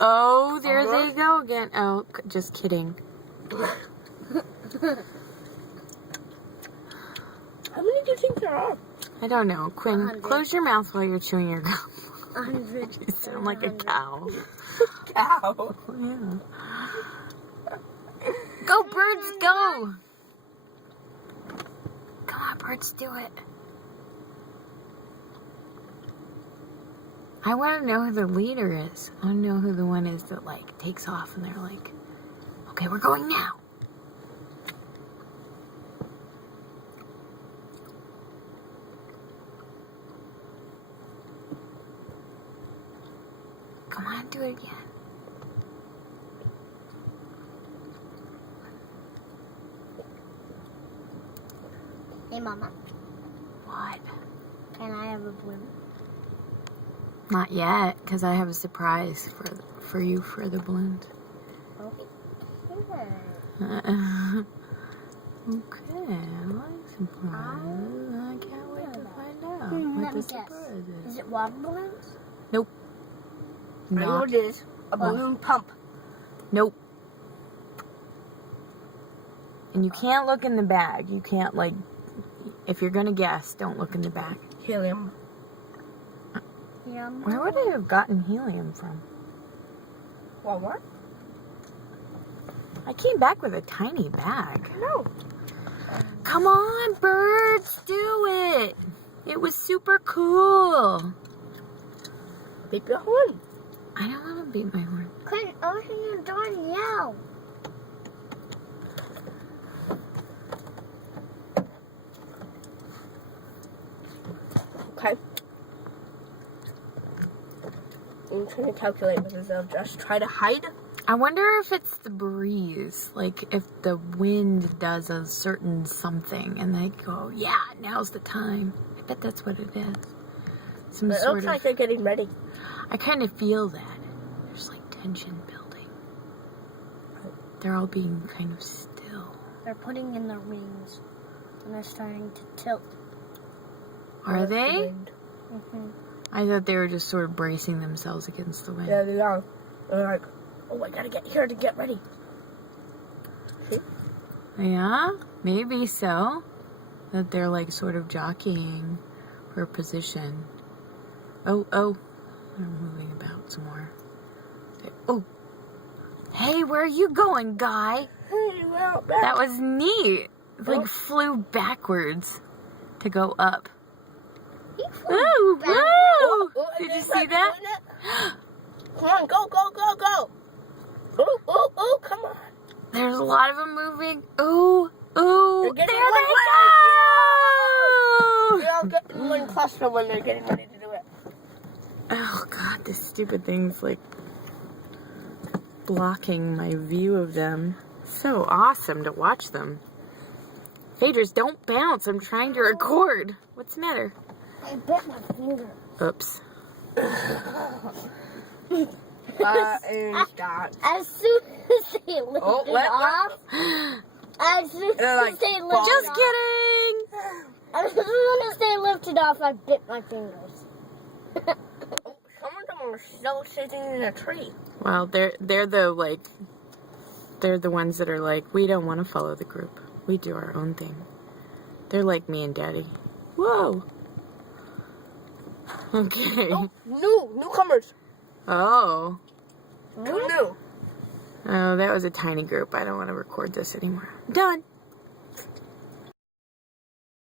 Oh, there they go again. Oh, just kidding. How many do you think there are? I don't know. Quinn, 100. close your mouth while you're chewing your gum. 100. You sound like a cow. Cow. Yeah. Go, birds, go! Come on, birds, do it. I want to know who the leader is. I want to know who the one is that, like, takes off and they're like, okay, we're going now. Come on, do it again. Hey, Mama. What? Can I have a balloon? Not yet, because I have a surprise for you for the balloons. Okay. Okay, I like surprises. I can't wait to find out what Let the me surprise guess. is. Is it water balloons? Nope. I know Not. what it is. A balloon pump. Nope. And you can't look in the bag. You can't, like, if you're gonna guess, don't look in the bag. Helium. Yeah. Where would I have gotten helium from? Walmart? I came back with a tiny bag. No. Come on, birds, do it. It was super cool. Beep your horn. I don't want to beat my horn. Quinn, open your door and yell. Okay. I'm trying to calculate whether they'll just try to hide. I wonder if it's the breeze, like if the wind does a certain something and they go, yeah, now's the time. I bet that's what it is. Some But it sort looks of, like they're getting ready. I kind of feel that. There's like tension building. They're all being kind of still. They're putting in their wings and they're starting to tilt. Are they? Mm-hmm. I thought they were just sort of bracing themselves against the wind. Yeah, they are. They're like, oh, I gotta get here to get ready. See? Yeah, maybe so. That they're like sort of jockeying for position. Oh, they're moving about some more. Oh, hey, where are you going, guy? Hey, well, back. That was neat. It like flew backwards to go up. Woo, woo! Oh, Did you see that? Come on, go, go, go, go. Oh, come on. There's a lot of them moving. Ooh, ooh, there They're getting they go! They all get in one cluster when they're getting ready to do it. Oh god, this stupid thing's like blocking my view of them. So awesome to watch them. Phaedrus, don't bounce. I'm trying to record. What's the matter? I bit my finger. Oops. And start. As soon as they lift Oh, it let- off, as soon They're as like, they lift Just it off, kidding! as soon as they lift it off, I bit my fingers. Oh, some of them are still sitting in a tree. Well, they're the ones that are like, we don't want to follow the group. We do our own thing. They're like me and Daddy. Whoa. Okay. Oh, newcomers. Oh. Who knew? Oh, that was a tiny group. I don't want to record this anymore. Done.